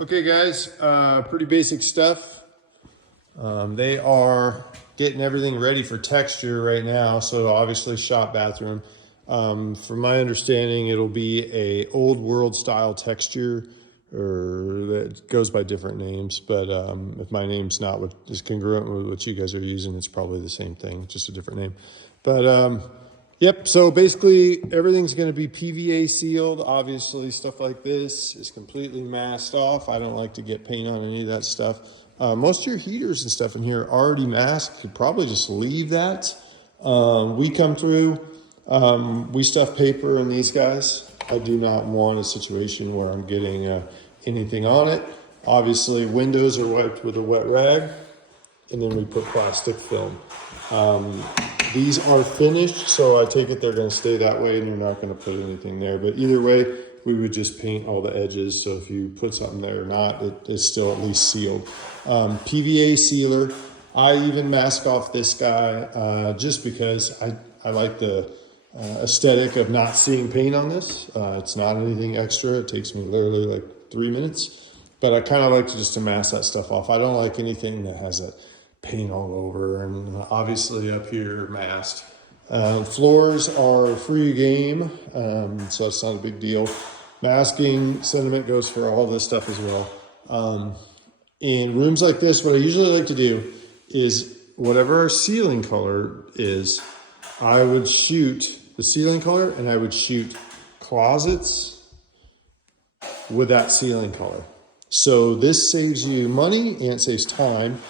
Okay guys, pretty basic stuff. They are getting everything ready for texture right now. So obviously shop bathroom. From my understanding, it'll be a old world style texture, or that goes by different names. But if my name's not what is congruent with what you guys are using, it's probably the same thing, just a different name. But yep, so basically everything's gonna be PVA sealed. Obviously stuff like this is completely masked off. I don't like to get paint on any of that stuff. Most of your heaters and stuff in here are already masked. Could probably just leave that. We come through, we stuff paper in these guys. I do not want a situation where I'm getting anything on it. Obviously windows are wiped with a wet rag, and then we put plastic film. These are finished, so I take it they're gonna stay that way and you're not gonna put anything there. But either way, we would just paint all the edges. So if you put something there or not, it is still at least sealed. PVA sealer. I even mask off this guy just because I like the aesthetic of not seeing paint on this. It's not anything extra. It takes me literally like 3 minutes, but I kind of like to mask that stuff off. I don't like anything that has that paint all over, and obviously up here masked. Floors are free game, so that's not a big deal. Masking sentiment goes for all this stuff as well. In rooms like this, what I usually like to do is whatever our ceiling color is, I would shoot the ceiling color and I would shoot closets with that ceiling color. So this saves you money and it saves time.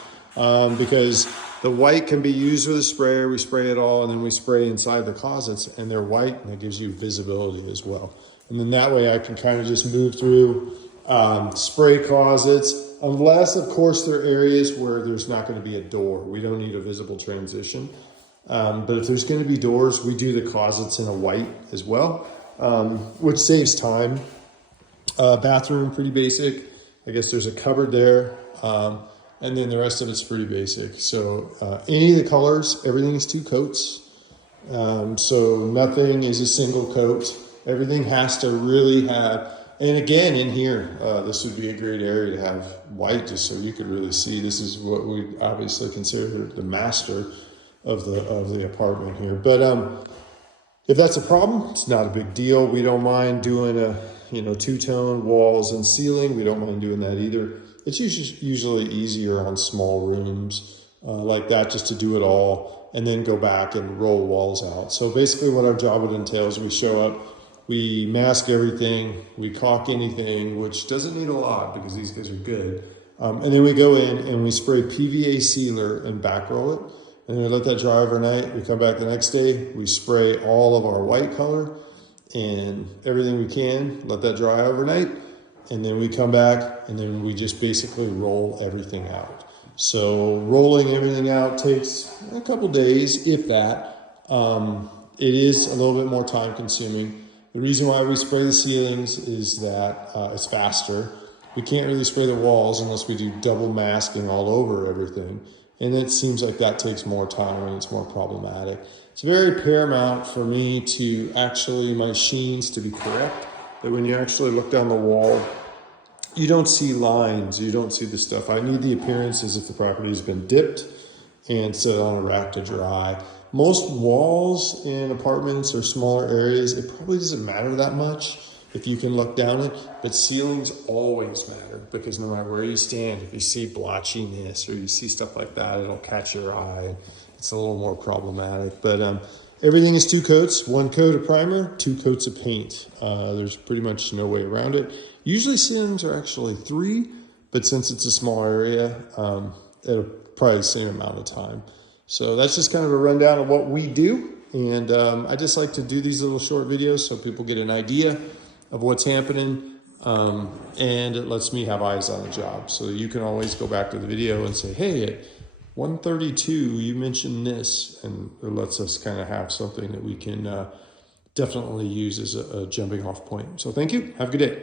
Because the white can be used with a sprayer. We spray it all and then we spray inside the closets, and they're white, and it gives you visibility as well. And then that way I can kind of just move through, spray closets, unless of course there are areas where there's not going to be a door. We don't need a visible transition. But if there's going to be doors, we do the closets in a white as well, which saves time. Bathroom, pretty basic. I guess there's a cupboard there. And then the rest of it's pretty basic. So any of the colors, everything is 2 coats. So nothing is a single coat. Everything has to really have, and again in here, this would be a great area to have white just so you could really see. This is what we obviously consider the master of the apartment here. But if that's a problem, it's not a big deal. We don't mind doing a 2-tone walls and ceiling. We don't mind doing that either. It's usually easier on small rooms like that, just to do it all and then go back and roll walls out. So basically what our job would entail is we show up, we mask everything, we caulk anything, which doesn't need a lot because these guys are good. And then we go in and we spray PVA sealer and back roll it. And then we let that dry overnight. We come back the next day, we spray all of our white color and everything we can, let that dry overnight. And then we come back and then we just basically roll everything out. So rolling everything out takes a couple days, if that. It is a little bit more time consuming. The reason why we spray the ceilings is that it's faster. We can't really spray the walls unless we do double masking all over everything. And it seems like that takes more time and it's more problematic. It's very paramount for me to actually, my sheens to be correct, that when you actually look down the wall, you don't see lines, you don't see the stuff. I need the appearance as if the property has been dipped and set on a rack to dry. Most walls in apartments or smaller areas, it probably doesn't matter that much if you can look down it, but ceilings always matter, because no matter where you stand, if you see blotchiness or you see stuff like that, it'll catch your eye. It's a little more problematic, but everything is 2 coats, 1 coat of primer, 2 coats of paint. There's pretty much no way around it. Usually ceilings are actually 3, but since it's a small area, it'll probably the same amount of time. So that's just kind of a rundown of what we do. And I just like to do these little short videos so people get an idea of what's happening. And it lets me have eyes on the job. So you can always go back to the video and say, hey, at 132, you mentioned this, and it lets us kind of have something that we can definitely use as a jumping off point. So thank you. Have a good day.